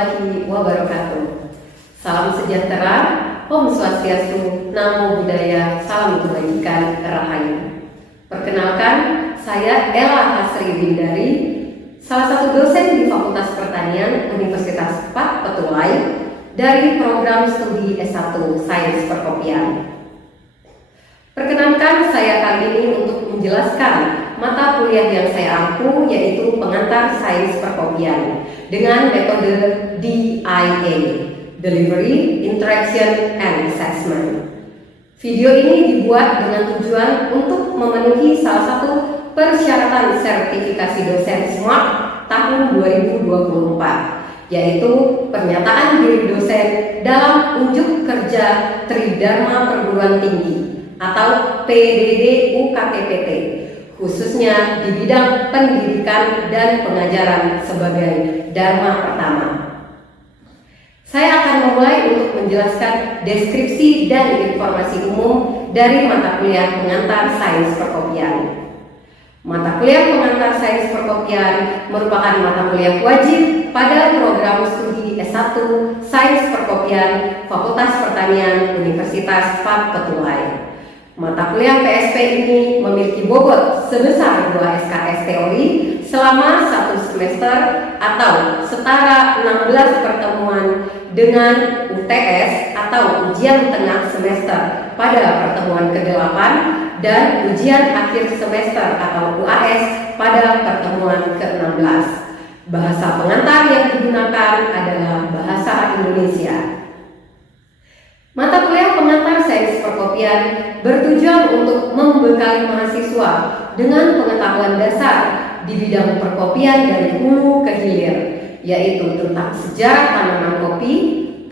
warahmatullahi wabarakatuh. Salam sejahtera, Om Swastiastu, Namo Buddhaya, salam kebajikan, rahayu. Perkenalkan, saya Ella Hasri Bindari, salah satu dosen di Fakultas Pertanian Universitas Pak Petulai dari program studi S1 Sains Perkopian. Perkenankan saya kali ini untuk menjelaskan mata kuliah yang saya ampu, yaitu pengantar sains perkopian dengan metode DIA, Delivery, Interaction, and Assessment. Video ini dibuat dengan tujuan untuk memenuhi salah satu persyaratan sertifikasi dosen SMART tahun 2024, yaitu pernyataan diri dosen dalam unjuk kerja Tridharma Perguruan Tinggi atau PDD UKTPT, khususnya di bidang pendidikan dan pengajaran sebagai Dharma pertama. Saya akan memulai untuk menjelaskan deskripsi dan informasi umum dari mata kuliah pengantar sains perkopian. Mata kuliah pengantar sains perkopian merupakan mata kuliah wajib pada program studi S1 Sains Perkopian Fakultas Pertanian Universitas Pak Petulai. Mata kuliah PSP ini memiliki bobot sebesar 2 SKS teori selama 1 semester atau setara 16 pertemuan dengan UTS atau ujian tengah semester pada pertemuan ke-8 dan ujian akhir semester atau UAS pada pertemuan ke-16. Bahasa pengantar yang digunakan adalah bahasa Indonesia. Mata kuliah pengantar sains perkopian bertujuan untuk membekali mahasiswa dengan pengetahuan dasar di bidang perkopian dari hulu ke hilir, yaitu tentang sejarah tanaman kopi,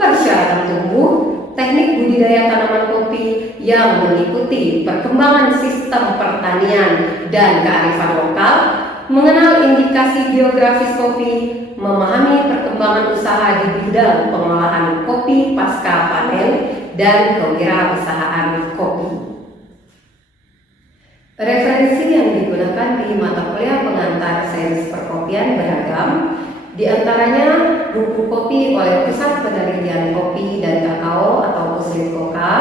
persyaratan tumbuh, teknik budidaya tanaman kopi yang mengikuti perkembangan sistem pertanian dan kearifan lokal, mengenal indikasi geografis kopi, memahami perkembangan usaha di bidang pengolahan kopi pasca panen, dan kewirausahaan kopi. Referensi yang digunakan di mata kuliah pengantar sains perkopian beragam, di antaranya buku kopi oleh Pusat Penelitian Kopi dan Kakao atau Puslitkoka,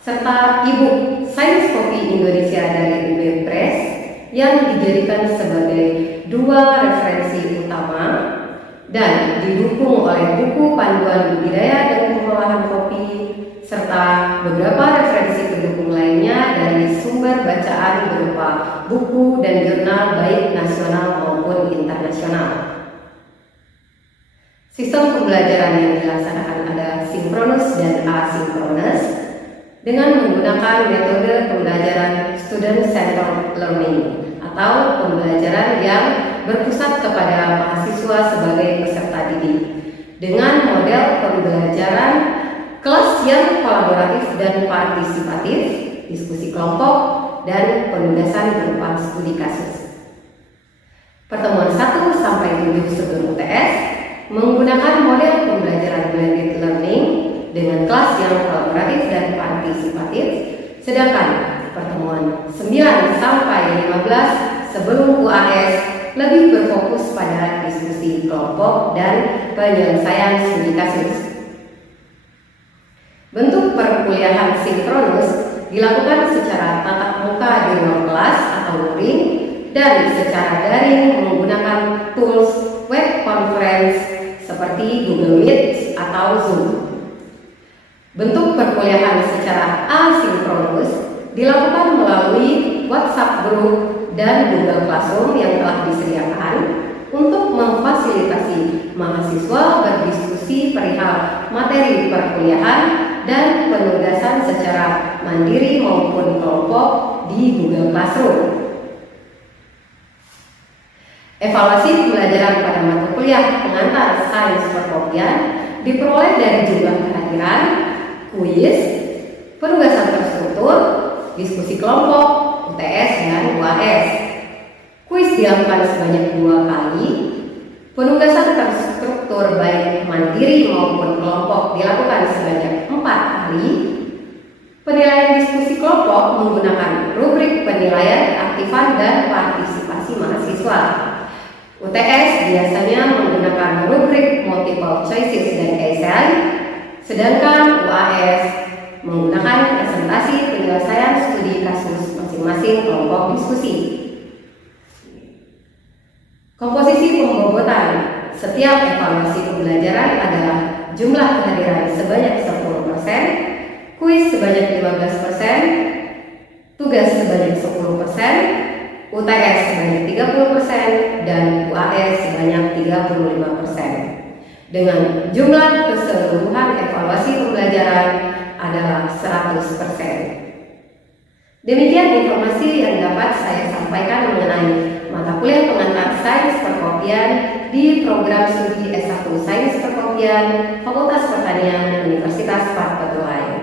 serta e-book Sains Kopi Indonesia dari UB Press yang dijadikan sebagai 2 referensi utama dan didukung oleh buku panduan budidaya dan pengolahan kopi serta beberapa referensi pendukung lainnya dari sumber bacaan berupa buku dan jurnal baik nasional maupun internasional. Sistem pembelajaran yang dilaksanakan adalah sinkronus dan asinkronus dengan menggunakan metode pembelajaran student-centered learning atau pembelajaran yang berpusat kepada mahasiswa sebagai peserta didik dengan model pembelajaran kelas yang kolaboratif dan partisipatif, diskusi kelompok, dan penugasan berupa studi kasus. Pertemuan 1 sampai 7 sebelum UTS menggunakan model pembelajaran blended learning dengan kelas yang kolaboratif dan partisipatif, sedangkan pertemuan 9 sampai 15 sebelum UAS lebih berfokus pada diskusi kelompok dan penyelesaian studi kasus. Bentuk perkuliahan sinkronus dilakukan secara tatap muka di ruang kelas atau luring dan secara daring menggunakan tools web conference seperti Google Meet atau Zoom. Bentuk perkuliahan secara asinkronus dilakukan melalui WhatsApp group dan Google Classroom yang telah disediakan untuk memfasilitasi mahasiswa berdiskusi perihal materi perkuliahan dan penugasan secara mandiri maupun kelompok di Google Classroom. Evaluasi pembelajaran pada mata kuliah pengantar sains perkopian diperoleh dari jumlah kehadiran, kuis, penugasan terstruktur, diskusi kelompok, UTS, dan UAS. Kuis dilakukan sebanyak 2 kali, penugasan terstruktur baik mandiri maupun kelompok dilakukan sebanyak 4 kali, penilaian diskusi kelompok menggunakan rubrik penilaian aktifan dan partisipasi mahasiswa. UTS biasanya menggunakan rubrik multiple choices dan essay, sedangkan UAS menggunakan presentasi penyelesaian studi kasus masing-masing kelompok diskusi. Komposisi pembobotan setiap evaluasi pembelajaran adalah jumlah kehadiran sebanyak 10%, kuis sebanyak 15%, tugas sebanyak 10%, UTS sebanyak 30%, dan UAS sebanyak 35%. Dengan jumlah keseluruhan evaluasi pembelajaran adalah 100%. Demikian informasi yang dapat saya sampaikan mengenai mata kuliah pengantar sains perkopian di program studi S1 Sains Perkopian Fakultas Pertanian Universitas Fatmawati.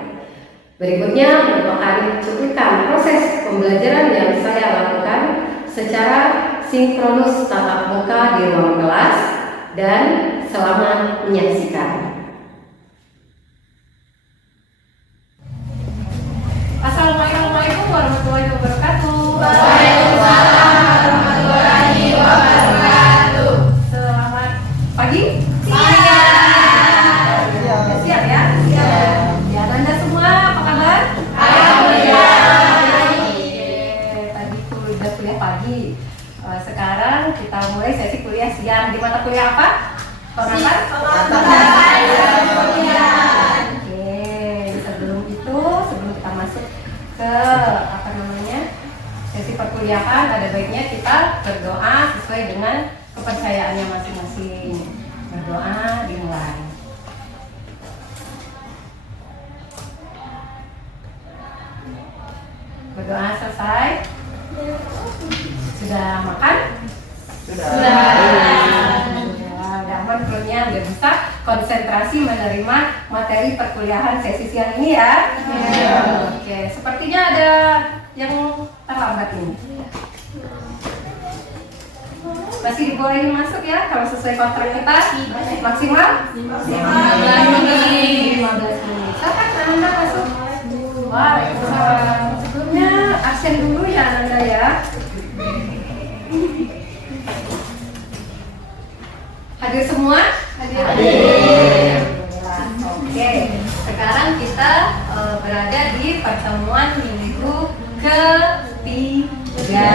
Berikutnya merupakan cuplikan proses pembelajaran yang saya lakukan secara sinkronus tatap muka di ruang kelas, dan selamat menyaksikan. Assalamualaikum warahmatullahi wabarakatuh. Waalaikumsalam warahmatullahi wabarakatuh. Selamat pagi. Siang. Siap ya? Ya, Anda semua apa kabar? Alhamdulillah. Tadi udah kuliah pagi. Sekarang kita mulai sesi kuliah siang. Di mata kuliah apa? Pengantar? Sebelum kita masuk ke sesi perkuliahan, ada baiknya kita berdoa sesuai dengan kepercayaannya masing-masing. Berdoa dimulai. Berdoa selesai. Sudah makan? Sudah aman perutnya, udah bisa konsentrasi menerima materi perkuliahan sesi siang ini ya. Oke, sepertinya ada yang terlambat ini. Masih dibolehin masuk ya, kalau sesuai kontrak kita maksimal 15 menit. Silakan Anda masuk. Waalaikumsalam. Sebelumnya absen dulu ya Anda ya. Hadir semua? Hadir. Oke, sekarang kita berada di pertemuan minggu ketiga.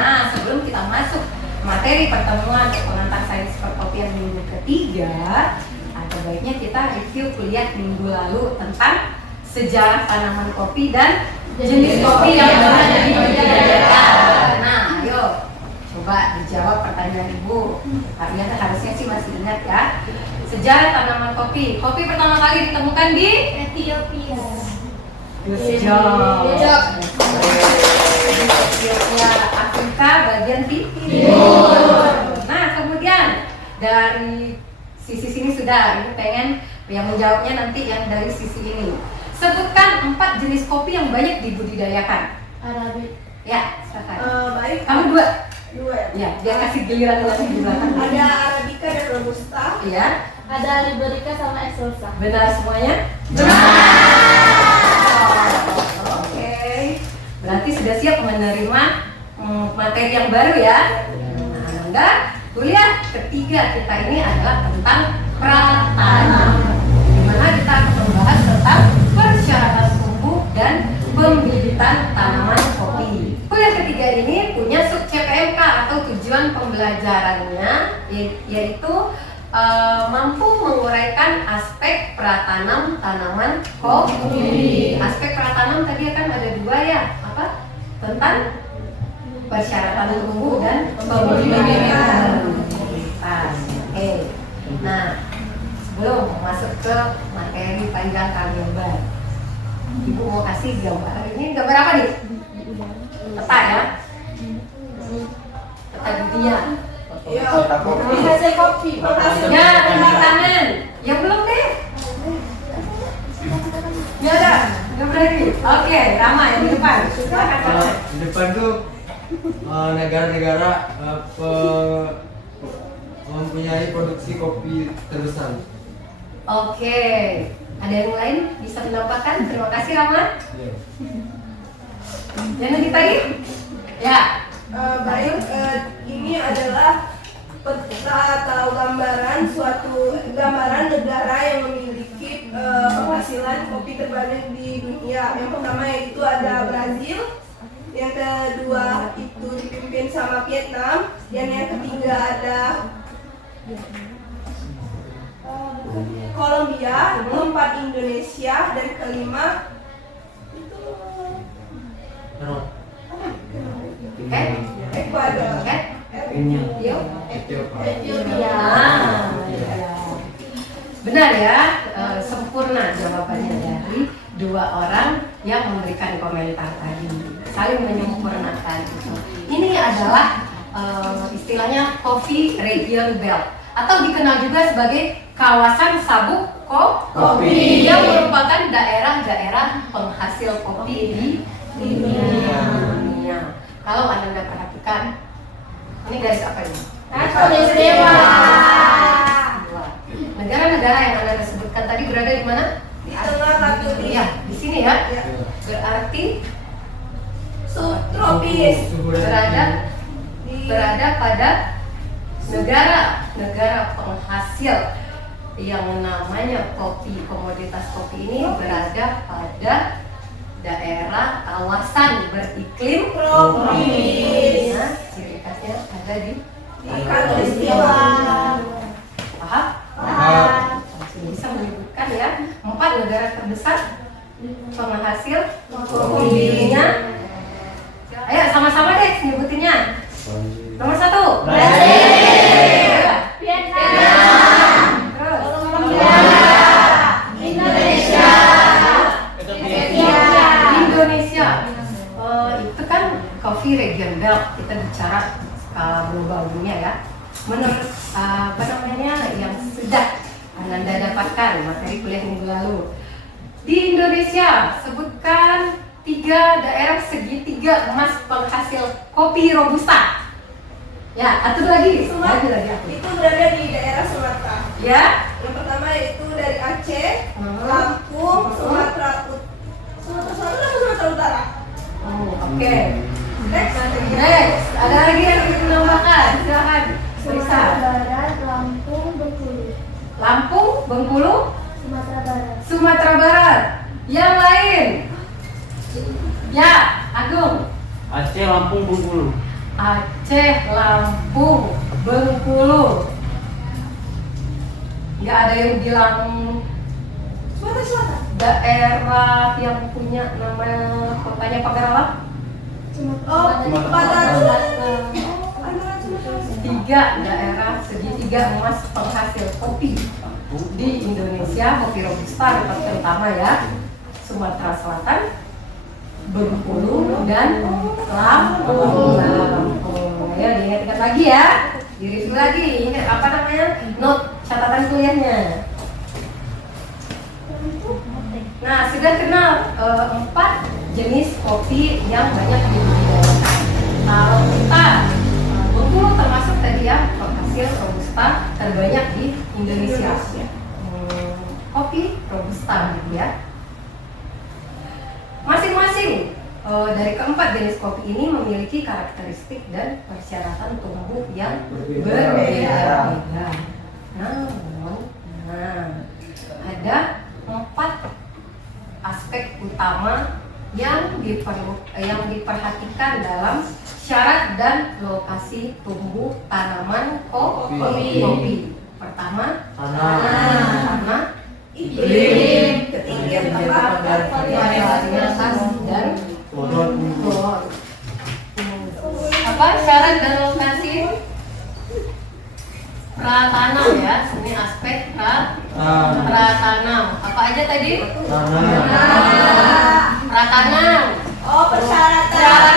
Nah, sebelum kita masuk materi pertemuan pengantar sains perkopian minggu ketiga, ada baiknya kita review kuliah minggu lalu tentang sejarah tanaman kopi dan jenis kopi yang ada di Indonesia. Nah, ayo coba dijawab pertanyaan Ibu. Kalian harusnya sih masih ingat ya. Sejarah tanaman kopi. Kopi pertama kali ditemukan di Ethiopia. Ethiopia, Afrika bagian timur. Nah, kemudian dari sisi sini sudah. Ibu pengen yang menjawabnya nanti yang dari sisi ini. Sebutkan 4 jenis kopi yang banyak dibudidayakan. Arabic. Ya, silakan. Baik. Kamu dua. Ya. Dia kasih giliran lagi di belakang. Ada Arabica dan Robusta. Iya. Ada Liberica sama Excelsa. Benar semuanya? Oke. Berarti sudah siap menerima materi yang baru ya. Nah, Anda kuliah ketiga kita ini adalah tentang pratanam, di mana kita akan membahas tentang persyaratan tumbuh dan pembibitan tanaman kopi. Kuliah ketiga ini punya sub CPMK atau tujuan pembelajarannya yaitu mampu menguraikan aspek pratanam tanaman kopi. Aspek pratanam tadi kan ada 2 ya, apa? Tentang persyaratan tumbuh dan pembibitan. Oke. Nah, sebelum masuk ke materi panjang kali lebar, Ibu mau kasih gambar. Ini gambar apa nih? Peta ya? Peta dunia. Hasil kopi. Ya, tepuk tangan. Ya belum deh. Ya ada. Gambar lagi. Oke, Rama yang di depan. Silakan. Di depan tuh negara-negara mempunyai produksi kopi terbesar. Oke. Ada yang lain bisa menambahkan? Terima kasih Rama. Iya. Jangan ditagih. Ya. Baik, ini adalah peta atau gambaran negara yang memiliki penghasilan kopi terbanyak di dunia. Yang pertama yaitu ada Brazil, yang kedua itu dipimpin sama Vietnam, dan yang ketiga ada Kolombia, keempat Indonesia, dan kelima itu Ekuador. Ethiopia. Benar ya, sempurna jawabannya dari dua orang yang memberikan komentar tadi, saling menyempurnakan. Ini adalah istilahnya Coffee Region Belt atau dikenal juga sebagai kawasan sabuk kopi yang merupakan daerah-daerah penghasil kopi di dunia. Kalau Anda perhatikan, ini garis apa ini? Khatulistiwa. Negara-negara yang Anda sebutkan tadi berada di mana? Di tengah khatulistiwa. Ya, di sini ya. Ya. Berarti Subtropis. berada pada negara penghasil yang namanya kopi. Komoditas kopi ini berada pada daerah kawasan beriklim Tropis. Nah, ciri khasnya ada di Khatulistiwa. paham? Paham. Langsung bisa menyebutkan ya 4 negara terbesar penghasil kopi di dunia. Ayo sama-sama deh nyebutinnya. Nomor 1 Brazil. Vietnam. Terus Indonesia. Indonesia. Itu kan Coffee Region Belt, kita bicara skala global dunia ya. Menurut apa namanya yang sudah Anda dapatkan materi kuliah minggu lalu, di Indonesia sebutkan 3 daerah segitiga emas penghasil kopi robusta. Ya, atur lagi. Lagi atur. Itu berada di daerah Sumatera. Ya. Yang pertama yaitu dari Aceh, Lampung, Sumatera Utara. Oke. Next. Next, ada lagi yang ingin menambahkan? Silakan. Periksa. Barat, Lampung, Bengkulu. Lampung, Bengkulu, Sumatera Barat. Sumatera Barat. Yang lain? Ya, Agung. Aceh, Lampung, Bengkulu. Aceh, Lampung, Bengkulu. Nggak ada yang bilang Sumatera. daerah yang punya nama kotanya Pagaralam? Oh, Sumatera. 3 daerah segitiga emas penghasil kopi di Indonesia, kopi robusta tempat terutama ya, Sumatera Selatan, Bengkulu, dan Lampung. Ya, diingat-ingat lagi ya, direview lagi. Ini apa namanya? Note catatan kuliahnya. Nah, sudah kenal 4 jenis kopi yang banyak dibudidayakan. Kalau kita Bengkulu termasuk tadi ya penghasil robusta terbanyak di Indonesia. Kopi robusta gitu ya. Masing-masing dari keempat jenis kopi ini memiliki karakteristik dan persyaratan tumbuh yang berbeda-beda. Namun, ada 4 aspek utama yang diperhatikan dalam syarat dan lokasi tumbuh tanaman kopi. Pertama, tanah, Iklim, ketinggian tempat, varietas dan Kodok. apa syarat dan lokasi? Pratanam ya, ini aspek pratanam. Apa aja tadi? Pratanam. Oh, persyaratan.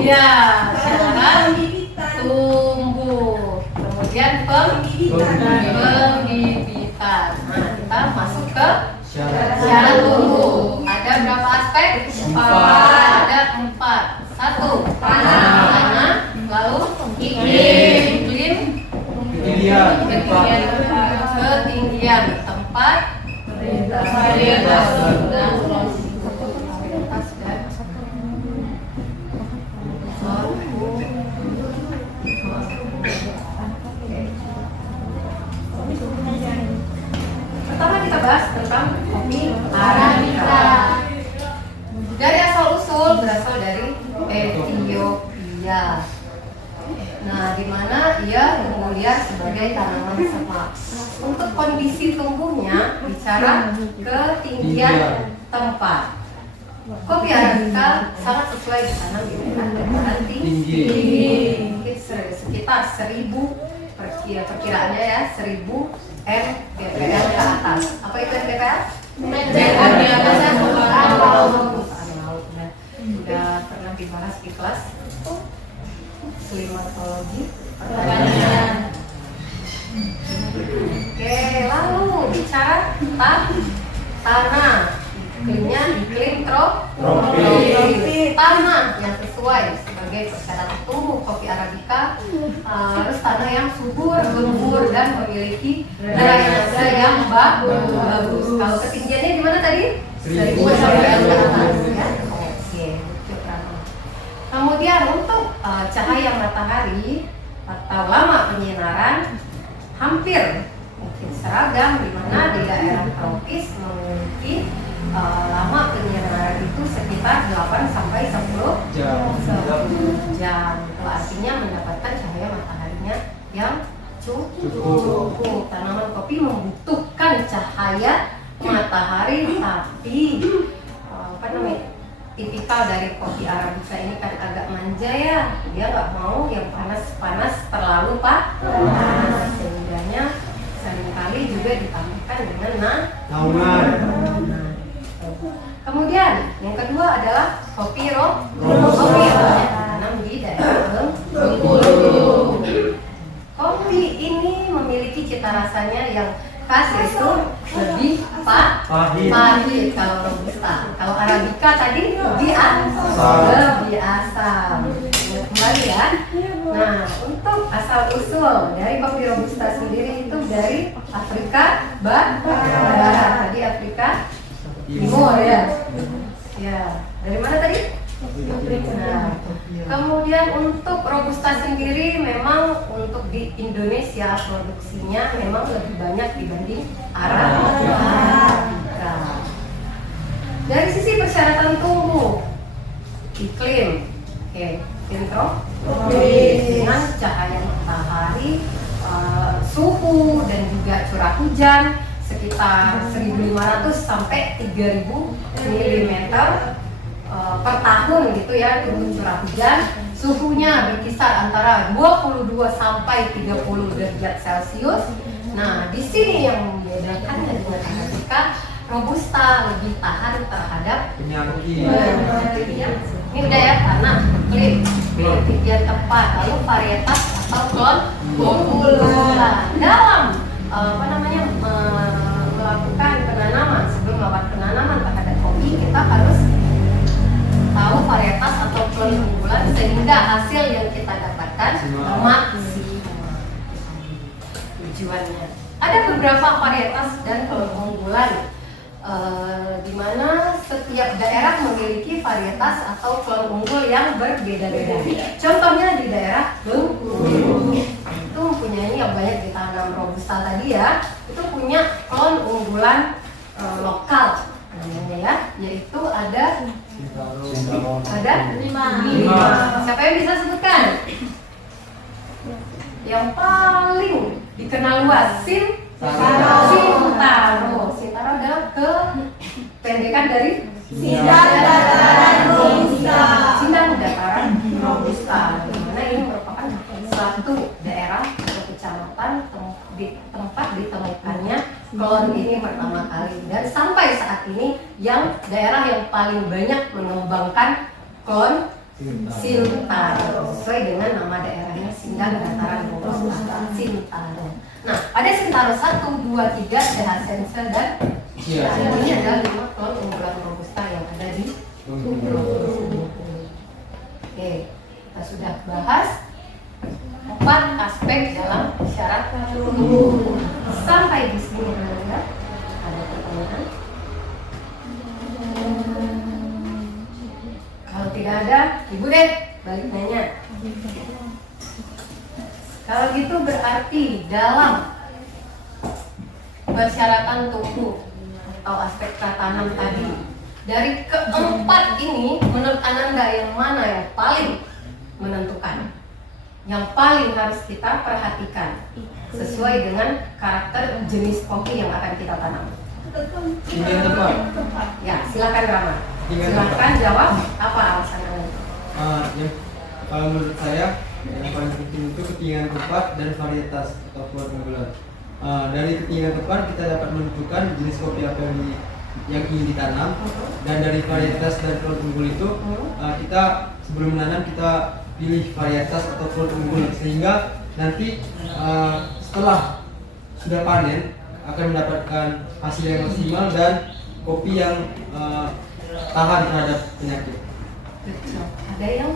Iya, syarat tumbuh. Kemudian pembibitan. Nah, kita masuk ke syarat tumbuh. Ada berapa aspek? 4. Ada 4. 1. Tanah. Lalu iklim. Ketinggian tempat. Varietas dan Dari asal usul berasal dari Ethiopia. Nah, di mana ia tumbuh liar sebagai tanaman semak. Untuk kondisi tumbuhnya bicara ketinggian tempat. Kopi Arabica sangat sesuai ditanam di daerah dataran tinggi. Sekitar 1000 perkiraannya ya 1000 mdpl ke atas. Apa itu mdpl? Meter di atasnya permukaan laut. Udah pernah dibahas di kelas klimatologi pertanian. Oke, lalu bicara tentang tanah. Iklimnya iklim tropis. Tanah yang sesuai sebagai persyaratan tumbuh kopi Arabica harus tanah yang subur, gembur dan memiliki drainase yang bagus. Kalau ketinggiannya di mana tadi? 1000 sampai ke atas ya. Oke, kemudian untuk cahaya matahari atau lama penyinaran hampir mungkin seragam, di mana di daerah tropis memiliki lama penyinaran itu sekitar 8 sampai 10 jam. Itu artinya mendapatkan cahaya mataharinya yang cukup. Tanaman kopi membutuhkan cahaya matahari, tapi tipikal dari kopi Arabica ini kan agak manja ya. Dia nggak mau yang panas terlalu panas, sehingga seringkali juga ditambahkan dengan naungan. Kemudian yang kedua adalah kopi kopi tanam di daerah Bengkulu. Kopi ini memiliki cita rasanya yang khas, itu lebih pahit kalau robusta. Kalau Arabica tadi lebih asam. Kembali ya. Nah, untuk asal usul dari kopi robusta sendiri itu dari Afrika Barat. Tadi Afrika Timur ya. Ya, dari mana tadi? Nah, kemudian untuk robusta sendiri memang untuk di Indonesia produksinya memang lebih banyak dibanding Arabica. Dari sisi persyaratan tumbuh, iklim, dengan cahaya matahari, suhu dan juga curah hujan sekitar 1.500 sampai 3.000 mm per tahun gitu ya untuk curah hujan. Suhunya berkisar antara 22 sampai 30 derajat Celcius. Nah, di sini yang membedakan dengan Arabica, robusta lebih tahan terhadap penyakit. Ini udah ya, tanah, iklim, ketinggian tempat, lalu varietas atau klon unggulan. Dalam melakukan penanaman, sebelum melakukan penanaman terhadap kopi, kita harus tahu varietas atau klon unggulan sehingga hasil yang kita dapatkan maksimal. Tujuannya ada beberapa varietas dan klon unggulan, di mana setiap daerah memiliki varietas atau klon unggul yang berbeda-beda. Contohnya di daerah Bengkulu itu mempunyai yang banyak ditanam robusta tadi ya, itu punya klon unggulan lokal namanya ya, yaitu ada 5. Siapa yang bisa sebutkan? Yang paling dikenal luas, Sintaro. Sintaro adalah kependekan dari Sindang Dataran Robusta. Sindang Dataran Robusta, di mana ini merupakan suatu daerah atau kecamatan tempat ditemukannya klon ini pertama kali, dan sampai saat ini yang daerah yang paling banyak mengembangkan klon Sintaro sesuai dengan nama daerahnya, Sindang Dataran Robusta, Sintaro. Nah, ada Sintaro 1, 2, 3, Dehasense dan ini adalah 5 klon unggulan robusta yang ada di Bengkulu. Oke, kita sudah bahas 4 aspek dalam syarat tumbuh. Sampai di sini ya. Ada pertanyaan? Kalau tidak ada, Ibu deh balik nanya. Kalau gitu berarti dalam persyaratan tumbuh atau aspek pratanam tadi Dari keempat ini, menurut Ananda yang mana yang paling menentukan? Yang paling harus kita perhatikan sesuai dengan karakter jenis kopi yang akan kita tanam. Tiga yang tepat. Ya, silakan Rama. Tiga yang Silakan jawab apa alasan Anda. Yang kalau menurut saya yang paling penting itu ketinggian tepat dan varietas atau floor unggulan. Dari ketinggian tepat kita dapat menentukan jenis kopi apa yang ingin ditanam, dan dari varietas dan floor unggul itu kita sebelum menanam kita pilih varietas atau floor unggul sehingga nanti setelah sudah panen akan mendapatkan hasil yang maksimal dan kopi yang tahan terhadap penyakit. Betul. Ada yang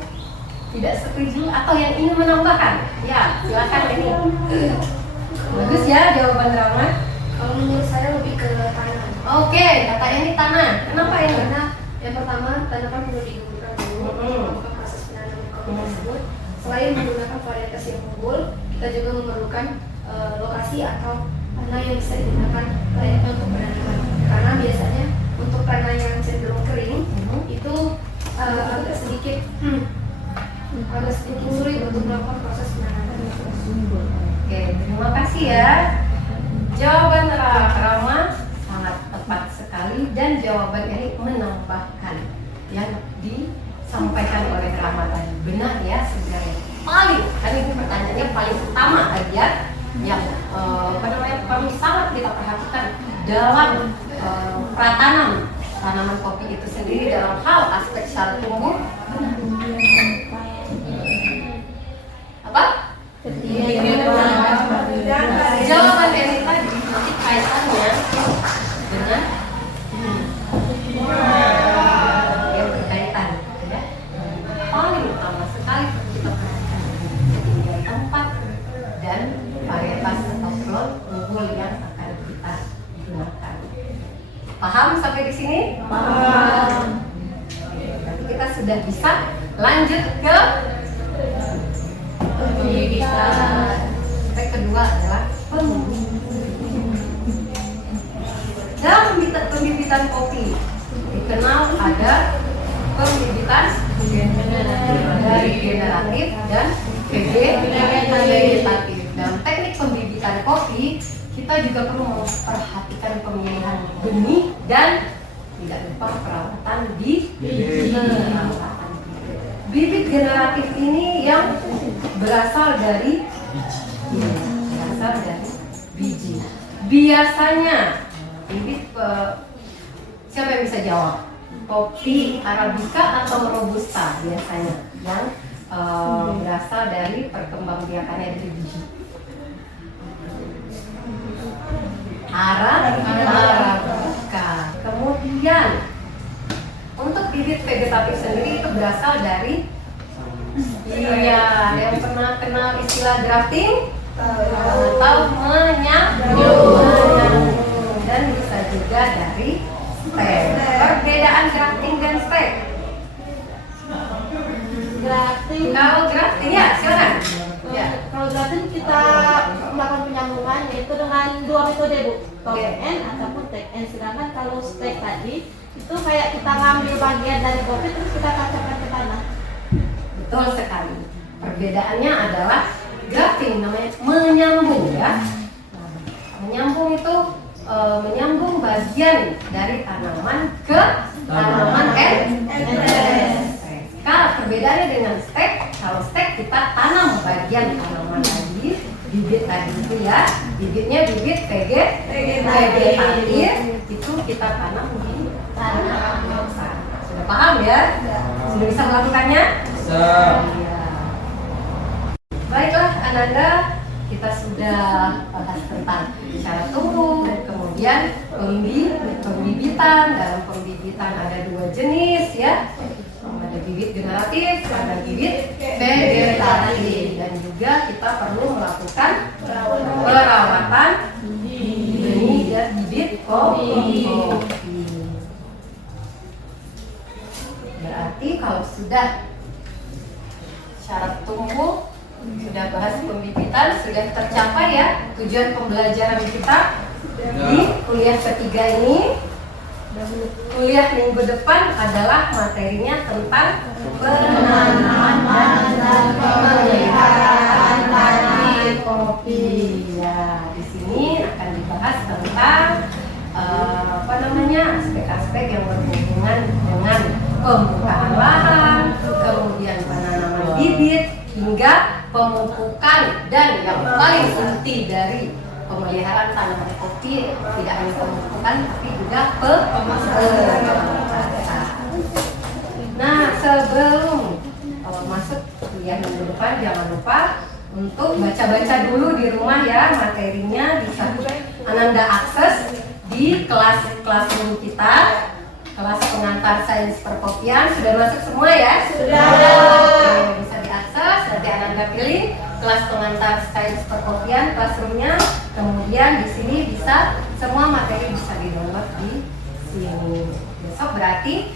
tidak setuju atau yang ingin menambahkan? Ya, silakan ini. Bagus ya jawaban Rama. Kalau menurut saya lebih ke tanah. Oke, kata ini tanah. Kenapa ini? Karena yang pertama tanaman perlu digugurkan dulu untuk melakukan proses penanaman kopi tersebut. Selain menggunakan varietas yang unggul, kita juga memerlukan lokasi atau tanah yang bisa digunakan layaknya untuk penanaman. Karena biasanya untuk tanah yang cenderung kering itu agak sedikit sulit untuk melakukan proses penanaman. Oke, terima kasih ya. Jawaban Rama sangat tepat sekali dan jawaban ini menambahkan yang disampaikan oleh Rama tadi. Benar ya, sebenarnya kan ini pertanyaannya paling utama aja yang paling sangat kita perhatikan dalam pratanam tanaman kopi itu sendiri dalam hal aspek syarat tumbuh. Apa? Jawaban ini tadi nanti kaitannya dengan yang berkaitan, ya. Paling utama sekali kita perhatikan ketinggian tempat dan varietas atau floor unggul yang akan kita gunakan. Paham sampai di sini? Paham. Nanti kita sudah bisa lanjut ke pembibitan. Step kedua adalah dalam pembibitan kopi dikenal ada pembibitan dari generatif dan vegetatif. Dalam teknik pembibitan kopi kita juga perlu memperhatikan pemilihan benih dan tidak lupa perawatan bibit generatif ini yang berasal dari biji. Biasanya bibit siapa yang bisa jawab? Kopi Arabica atau Robusta biasanya yang berasal dari perkembangbiakannya dari biji. Arabica. Kemudian untuk bibit vegetatif sendiri itu berasal dari yang pernah kenal istilah grafting atau menyambung, dan bisa juga dari stek. Perbedaan grafting dan stek. Kalau grafting ya silakan. Ya. Kalau grafting kita melakukan penyambungan yaitu dengan dua metode Bu, top N ataupun tag N. Sedangkan kalau stek tadi itu kayak kita ngambil bagian dari kopi terus kita tancapkan ke tanah. Betul sekali. Perbedaannya adalah grafting namanya menyambung ya. Menyambung itu menyambung bagian dari tanaman ke tanaman NS. Kalau perbedaannya dengan stek, kalau stek kita tanam bagian tanaman lagi, bibit tadi itu ya, bibitnya bibit vegetatif itu kita tanam di tanah biasa. Sudah paham ya? Sudah bisa melakukannya? Bisa. Iya. Baiklah Ananda, kita sudah bahas tentang syarat tumbuh, kemudian pembibitan. Dalam pembibitan ada dua jenis ya. Ada bibit generatif, ada bibit vegetatif, dan juga kita perlu melakukan perawatan benih dan bibit kopi. Berarti kalau sudah syarat tumbuh, sudah bahas pembibitan, sudah tercapai ya tujuan pembelajaran kita di kuliah ketiga ini. Kuliah minggu depan adalah materinya tentang penanaman dan pemeliharaan tanaman kopi. Ya, di sini akan dibahas tentang aspek-aspek yang berhubungan dengan pembukaan lahan, kemudian penanaman bibit, hingga pemupukan, dan yang paling inti dari pemeliharaan tanaman kopi tidak hanya pemupukan tapi juga pemeliharaan. Nah, sebelum masuk kuliah minggu depan, jangan lupa untuk baca-baca dulu di rumah ya materinya, bisa Ananda akses di kelas-kelas kita, kelas pengantar sains perkopian. Sudah masuk semua ya? Sudah. Oke, bisa diakses, nanti Ananda pilih kelas pengantar sains perkopian classroomnya. Kemudian di sini bisa semua materi bisa di-download di sini. Besok berarti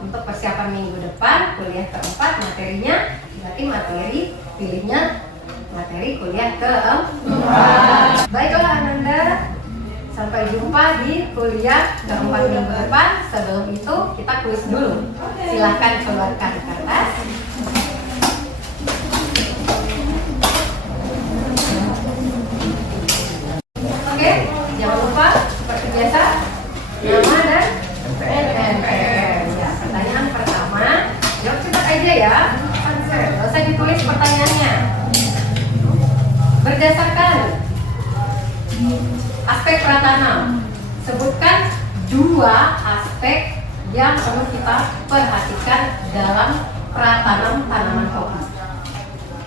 untuk persiapan minggu depan kuliah keempat materinya berarti materi pilihnya materi kuliah keempat. Baiklah Ananda, sampai jumpa di kuliah keempat minggu depan. Sebelum itu kita kuis dulu. Silahkan keluarkan kertas. Oke, jangan lupa seperti biasa nama dan NPM. Ya, pertanyaan pertama, jawab cepat aja ya. Nggak usah ditulis pertanyaannya. Berdasarkan aspek pratanam, sebutkan 2 aspek yang perlu kita perhatikan dalam pratanam tanaman kopi.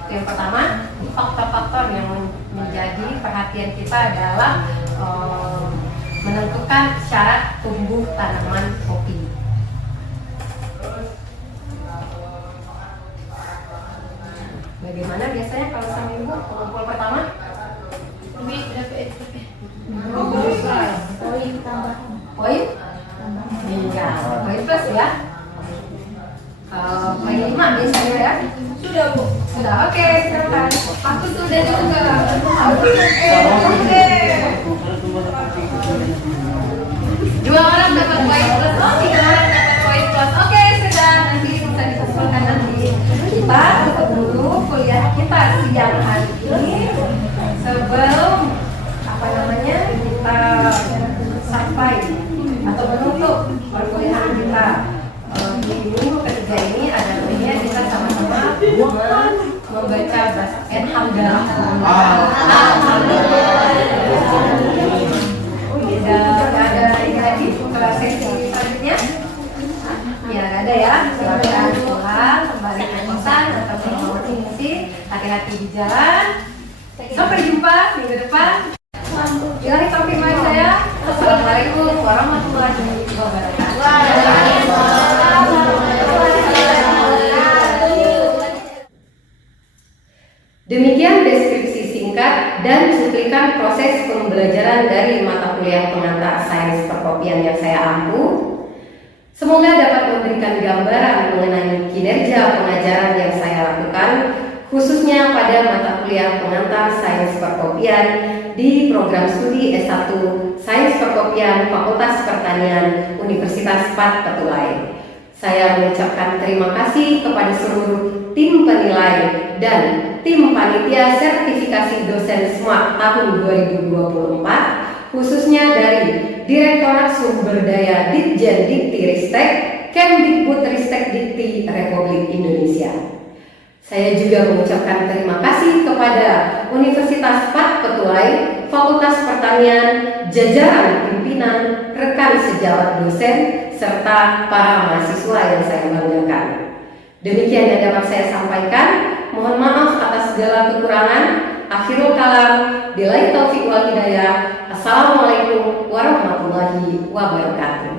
Yang pertama, faktor-faktor yang menjadi perhatian kita dalam menentukan syarat tumbuh tanaman kopi. Bagaimana biasanya kalau seminggu pengumpul pertama? Poin tambahan. Poin? Iya, poin plus ya. Poin 5 biasanya ya. Sudah Bu. Sudah, oke, silakan. Aku sudah juga. Oke. 2 orang dapat poin plus, 3 orang dapat poin plus. Oke, sudah. Nanti bisa disusulkan nanti. Kita tutup dulu kuliah kita siang hari ini sebelum kita sampai atau menutup perkuliahan kita di minggu ketiga ini. Ada baiknya kita sama-sama membaca Alhamdulillah. Tidak ada lagi kelas sesi selanjutnya. Ya, ada ya. Silakan pulang kembali ke kosan atau kalau mau ngisi. Hati-hati di jalan. Sampai jumpa minggu depan. Bilang topik main saya. Assalamualaikum warahmatullahi wabarakatuh. Demikian deskripsi singkat dan cuplikan proses pembelajaran dari mata kuliah pengantar sains perkopian yang saya ampu. Semoga dapat memberikan gambaran mengenai kinerja pengajaran yang saya lakukan, khususnya pada mata kuliah pengantar sains perkopian di program studi S1 Sains Perkopian Fakultas Pertanian Universitas Pat Petulai. Saya mengucapkan terima kasih kepada seluruh tim penilai dan tim panitia sertifikasi dosen SMART tahun 2024, khususnya dari Direktorat Sumber Daya Ditjen Dikti Ristek, Kemdikbudristek Dikti Republik Indonesia. Saya juga mengucapkan terima kasih kepada Universitas Pat Petulai, Fakultas Pertanian, jajaran pimpinan, rekan sejawat dosen, serta para mahasiswa yang saya banggakan. Demikian yang dapat saya sampaikan. Mohon maaf atas segala kekurangan. Akhirul kalam, billahi taufiq wal hidayah. Assalamualaikum warahmatullahi wabarakatuh.